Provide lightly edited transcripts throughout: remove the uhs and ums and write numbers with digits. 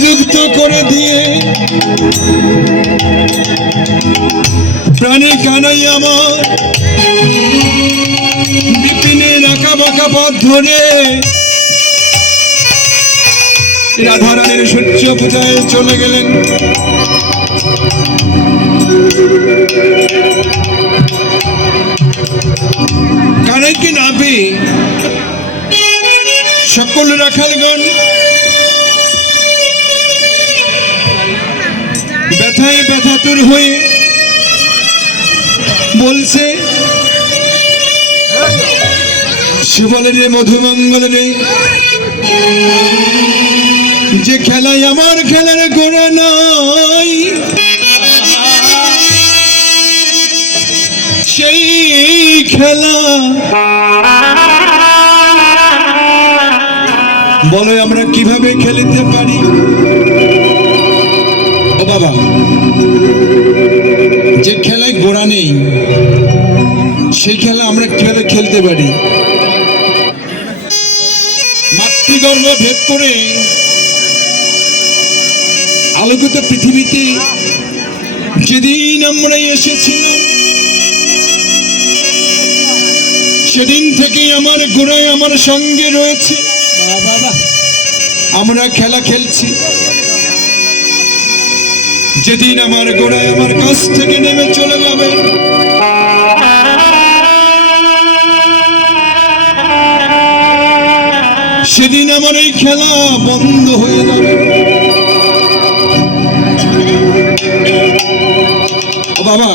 নিযুক্ত করে দিয়ে প্রাণী কানাই আমার বিপিনের আঁকা বাঁকা পথ ধরে রাধারানীর সূর্য পূজায় চলে গেলেন। কানাইকে না পেয়ে সকল রাখালগণ ব্যথায় ব্যথাতুর হয়ে বলছে, শিবলের রে মধুমঙ্গল রে, যে খেলায় আমার খেলার গোড়া নাই, সেই খেলা বলো আমরা কিভাবে খেলিতে পারি? ও বাবা, যে খেলায় গোড়া নেই সেই খেলা আমরা কিভাবে খেলতে পারি? মাতৃগর্ভ ভেদ করে আলোকিত পৃথিবীতে যেদিন আমরা এসেছিলাম সেদিন থেকে আমার গোড়ায় আমার সঙ্গে রয়েছে। আমরা খেলা খেলছি, যেদিন আমার গোড়ায় আমার কাছ থেকে নেমে চলে যাবে সেদিন আমার এই খেলা বন্ধ হয়ে যাবে। ও বাবা,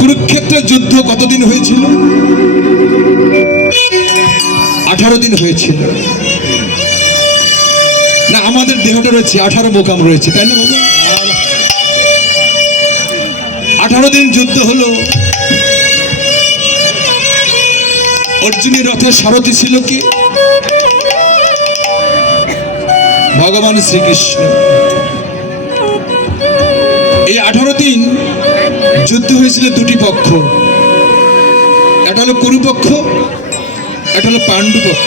কুরুক্ষেত্রের যুদ্ধ কতদিন হয়েছিল? 18 দিন হয়েছিল না? আমাদের দেহটা রয়েছে 18 মোকাম রয়েছে, তাই না বাবা? 18 দিন যুদ্ধ হলো। অর্জুনের রথের সারথি ছিল কি? ভগবান শ্রীকৃষ্ণ। এই 18 দিন যুদ্ধ হয়েছিল দুটি পক্ষ, একটা হলো কুরু পক্ষ, একটা হলো পাণ্ডু পক্ষ।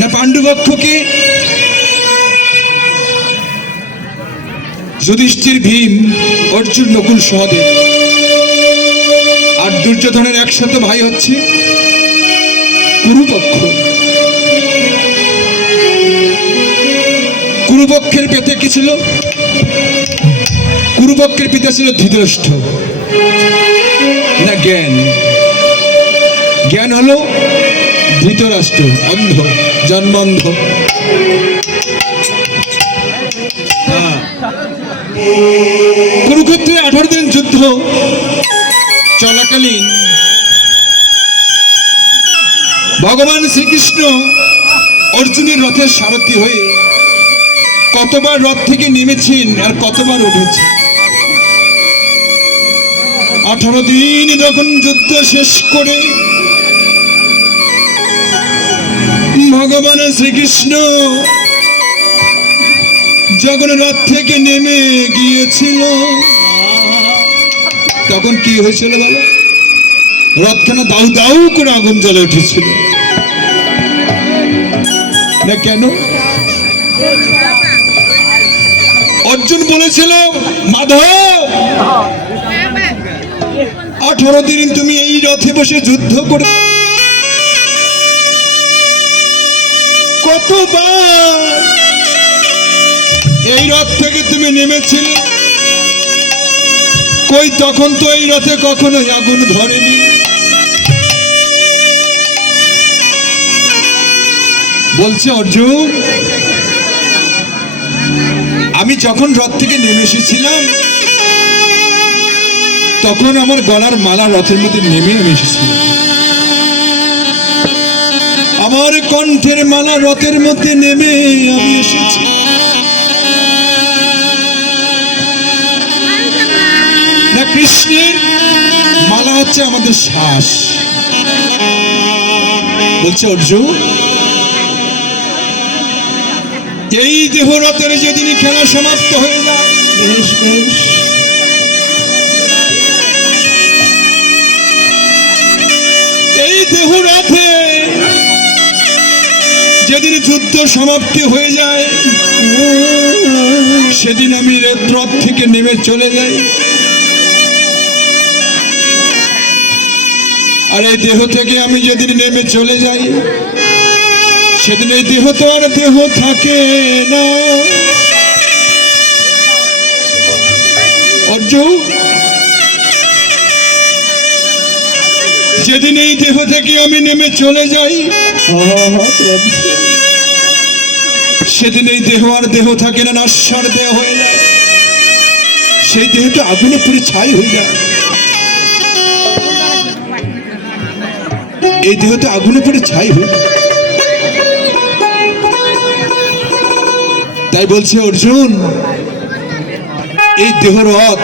না, পাণ্ডু পক্ষকে যুধিষ্ঠির, ভীম, অর্জুন, নকুল, সহদেব আর দুর্যোধনের একসাথে ভাই হচ্ছে কুরুপক্ষ। কুরুপক্ষের পেতে কি ছিল? কুরুপক্ষের পিতা ছিল ধৃতরাষ্ট্র। না, জ্ঞান। জ্ঞান হলো ধৃতরাষ্ট্র, অন্ধ, জন্মান্ধ। কুরুক্ষেত্রে 18 দিন যুদ্ধ চলাকালীন ভগবান শ্রীকৃষ্ণ অর্জুনের রথের সারথি হয়ে কতবার রথ থেকে নেমেছেন আর কতবার উঠেছেন। 18 দিন যখন যুদ্ধ শেষ করে ভগবান শ্রীকৃষ্ণ যখন রথ থেকে নেমে গিয়েছিল তখন কি হয়েছিল বলো? রথখানা দাউ দাউ করে আগুন জ্বলে উঠেছিল। না কেন? অর্জুন বলেছিল, মাধব 18 দিন তুমি এই রথে বসে যুদ্ধ করে কতবার এই রথ থেকে তুমি নেমেছিলে, কই তখন তো এই রথে কখনোই আগুন ধরেনি। বলছে অর্জুন, আমি যখন রথ থেকে নেমে এসেছিলাম তখন আমার গলার মালা রথের মধ্যে নেমে আমি এসেছিলাম, আমার কণ্ঠের মালা রথের মধ্যে নেমে আমি এসেছি। না, কৃষ্ণের মালা হচ্ছে আমাদের শ্বাস। বলছে অর্জুন, এই দেহ রথের যেদিন খেলা সমাপ্ত হয়ে যায়, বেশ বেশ, এই দেহ রথে যেদিন যুদ্ধ সমাপ্তি হয়ে যায় সেদিন আমি রথ থেকে নেমে চলে যাই। আর এই দেহ থেকে আমি যেদিন নেমে চলে যাই সেদিন এই দেহ তো আর দেহ থাকে না। অর্জুন, যেদিন এই দেহ থেকে আমি নেমে চলে যাই সেদিন এই দেহ আর দেহ থাকে না, নশ্বর দেহ হয়ে যায়। সেই দেহটা আগুনে পুড়ে ছাই হয়ে যায়। এই দেহটা আগুনে পুড়ে ছাই হয়ে যায়। তাই বলছে অর্জুন, এই দেহ রথ